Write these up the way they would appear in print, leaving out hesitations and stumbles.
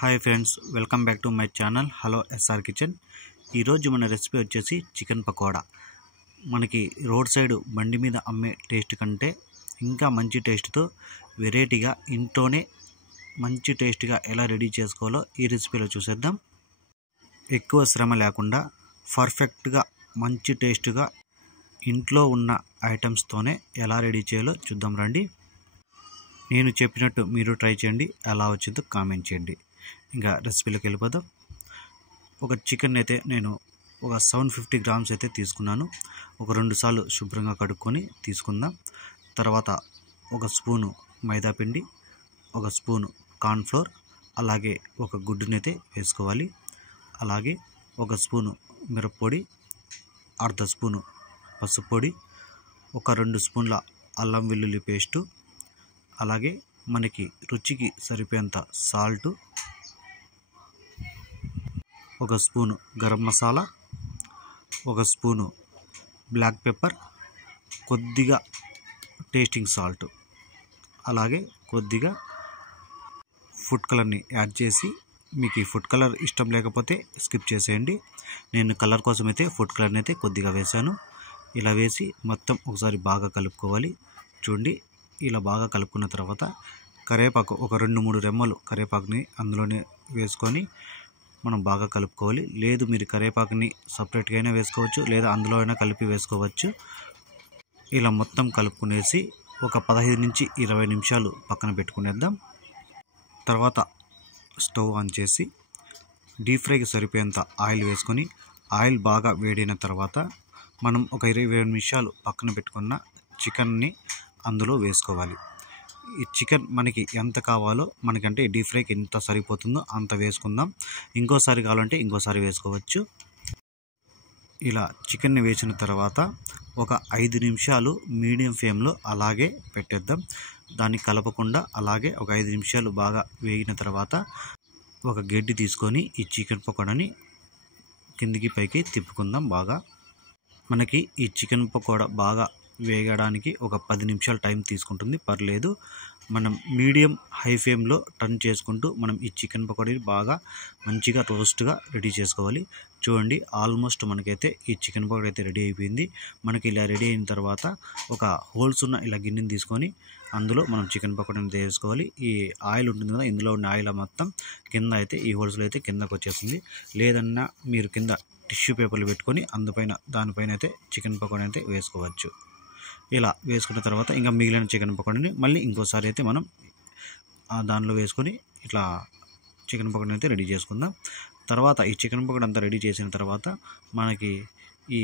Hi friends, welcome back to my channel hello SR kitchen. ఈరోజు మన recipe వచ్చేసి chicken pakoda. మనకి రోడ్ సైడ్ బండి మీద అమ్మే టేస్ట్ కంటే ఇంకా మంచి టేస్ట్తో వెరైటీగా ఇంట్లోనే మంచి టేస్ట్గా ఎలా రెడీ చేసుకోవాలో ఈ రెసిపీలో చూసేద్దాం. ఎక్కువ శ్రమ లేకుండా పర్ఫెక్ట్గా మంచి టేస్ట్గా ఇంట్లో ఉన్న ఐటమ్స్తోనే ఎలా రెడీ చేయాలో చూద్దాం రండి. నేను చెప్పినట్టు మీరు ట్రై చేయండి, ఎలా వచ్చిందో కామెంట్ చేయండి. ఇంకా రెసిపీలోకి వెళ్ళిపోదాం. ఒక చికెన్ అయితే నేను ఒక 750 గ్రామ్స్ అయితే తీసుకున్నాను. ఒక 2 సార్లు శుభ్రంగా కడుక్కొని తీసుకుందాం. తర్వాత ఒక స్పూను మైదా పిండి, ఒక స్పూను కార్న్ఫ్లోర్, అలాగే ఒక గుడ్డునైతే వేసుకోవాలి. అలాగే ఒక స్పూను మిరప్పొడి, అర్ధ స్పూను పసుపు పొడి, ఒక 2 స్పూన్ల అల్లం వెల్లుల్లి పేస్టు, అలాగే మనకి రుచికి సరిపోయేంత సాల్టు, ఒక స్పూను గరం మసాలా, ఒక స్పూను బ్లాక్ పెప్పర్, కొద్దిగా టేస్టింగ్ సాల్ట్, అలాగే కొద్దిగా ఫుడ్ కలర్ని యాడ్ చేసి, మీకు ఈ ఫుడ్ కలర్ ఇష్టం లేకపోతే స్కిప్ చేసేయండి. నేను కలర్ కోసం అయితే ఫుడ్ కలర్ని అయితే కొద్దిగా వేశాను. ఇలా వేసి మొత్తం ఒకసారి బాగా కలుపుకోవాలి. చూడండి, ఇలా బాగా కలుపుకున్న తర్వాత కరివేపాకు ఒక 2-3 రెమ్మలు కరివేపాకుని అందులోనే వేసుకొని మనం బాగా కలుపుకోవాలి. లేదు మీరు కరివేపాకుని సపరేట్గా అయినా వేసుకోవచ్చు, లేదా అందులో అయినా కలిపి వేసుకోవచ్చు. ఇలా మొత్తం కలుపుకునేసి ఒక 15 నుంచి 20 నిమిషాలు పక్కన పెట్టుకునేద్దాం. తర్వాత స్టవ్ ఆన్ చేసి డీప్ ఫ్రైకి సరిపోయేంత ఆయిల్ వేసుకొని, ఆయిల్ బాగా వేడైన తర్వాత మనం ఒక 20 నిమిషాలు పక్కన పెట్టుకున్న చికెన్ని అందులో వేసుకోవాలి. ఈ చికెన్ మనకి ఎంత కావాలో, మనకంటే డీప్ ఫ్రైకి ఎంత సరిపోతుందో అంత వేసుకుందాం. ఇంకోసారి కావాలంటే ఇంకోసారి వేసుకోవచ్చు. ఇలా చికెన్ని వేసిన తర్వాత ఒక 5 నిమిషాలు మీడియం ఫ్లేమ్లో అలాగే పెట్టేద్దాం. దాన్ని కలపకుండా అలాగే ఒక 5 నిమిషాలు బాగా వేగిన తర్వాత ఒక గెడ్డి తీసుకొని ఈ చికెన్ పకోడాని కిందికి పైకి తిప్పుకుందాం. బాగా మనకి ఈ చికెన్ పకోడా బాగా వేగడానికి ఒక 10 నిమిషాలు టైం తీసుకుంటుంది, పర్లేదు. మనం మీడియం హై ఫ్లేమ్లో టర్న్ చేసుకుంటూ మనం ఈ చికెన్ పకోడీని బాగా మంచిగా రోస్ట్గా రెడీ చేసుకోవాలి. చూడండి, ఆల్మోస్ట్ మనకైతే ఈ చికెన్ పకోడీ అయితే రెడీ అయిపోయింది. మనకి ఇలా రెడీ అయిన తర్వాత ఒక హోల్స్ ఉన్న ఇలా గిన్నెని తీసుకొని అందులో మనం చికెన్ పకోడీని వేసుకోవాలి. ఈ ఆయిల్ ఉంటుంది కదా, ఇందులో ఉన్న ఆయిల్ మొత్తం కింద అయితే ఈ హోల్స్లో అయితే కిందకు వచ్చేస్తుంది. లేదన్నా మీరు కింద టిష్యూ పేపర్లు పెట్టుకొని దానిపైన అయితే చికెన్ పకోడీ అయితే వేసుకోవచ్చు. ఇలా వేసుకున్న తర్వాత ఇంకా మిగిలిన చికెన్ పకోడీని మళ్ళీ ఇంకోసారి అయితే మనం దానిలో వేసుకొని ఇట్లా చికెన్ పకోడీ అయితే రెడీ చేసుకుందాం. తర్వాత ఈ చికెన్ పకోడీ అంతా రెడీ చేసిన తర్వాత మనకి ఈ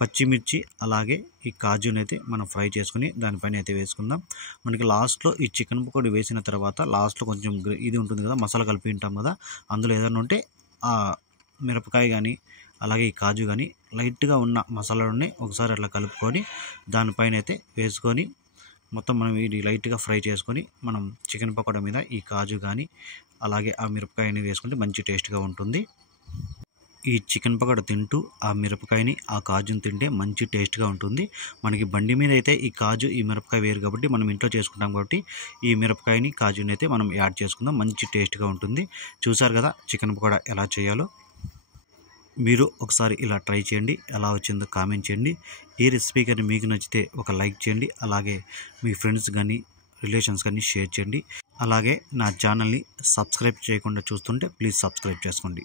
పచ్చిమిర్చి అలాగే ఈ కాజుని అయితే మనం ఫ్రై చేసుకుని దానిపైన అయితే వేసుకుందాం. మనకి లాస్ట్లో ఈ చికెన్ పకోడీ వేసిన తర్వాత లాస్ట్లో కొంచెం ఇది ఉంటుంది కదా, మసాలా కలిపి ఉంటాం కదా, అందులో ఏదైనా ఉంటే ఆ మిరపకాయ కానీ అలాగే ఈ కాజు కానీ లైట్గా ఉన్న మసాలాలని ఒకసారి అట్లా కలుపుకొని దానిపైన అయితే వేసుకొని మొత్తం మనం ఇది లైట్గా ఫ్రై చేసుకొని మనం చికెన్ పకోడా మీద ఈ కాజు కానీ అలాగే ఆ మిరపకాయని వేసుకుంటే మంచి టేస్ట్గా ఉంటుంది. ఈ చికెన్ పకోడా తింటూ ఆ మిరపకాయని ఆ కాజుని తింటే మంచి టేస్ట్గా ఉంటుంది. మనకి బండి మీద అయితే ఈ కాజు ఈ మిరపకాయ వేరు కాబట్టి మనం ఇంట్లో చేసుకుంటాం కాబట్టి ఈ మిరపకాయని కాజుని అయితే మనం యాడ్ చేసుకుందాం, మంచి టేస్ట్గా ఉంటుంది. చూసారు కదా చికెన్ పకోడా ఎలా చేయాలో. మీరు ఒకసారి ఇలా ట్రై చేయండి, ఎలా వచ్చిందో కామెంట్ చేయండి. ఈ రెసిపీ కానీ మీకు నచ్చితే ఒక లైక్ చేయండి, అలాగే మీ ఫ్రెండ్స్ కానీ రిలేషన్స్ కానీ షేర్ చేయండి. అలాగే నా ఛానల్ని సబ్స్క్రైబ్ చేయకుండా చూస్తుంటే ప్లీజ్ సబ్స్క్రైబ్ చేసుకోండి.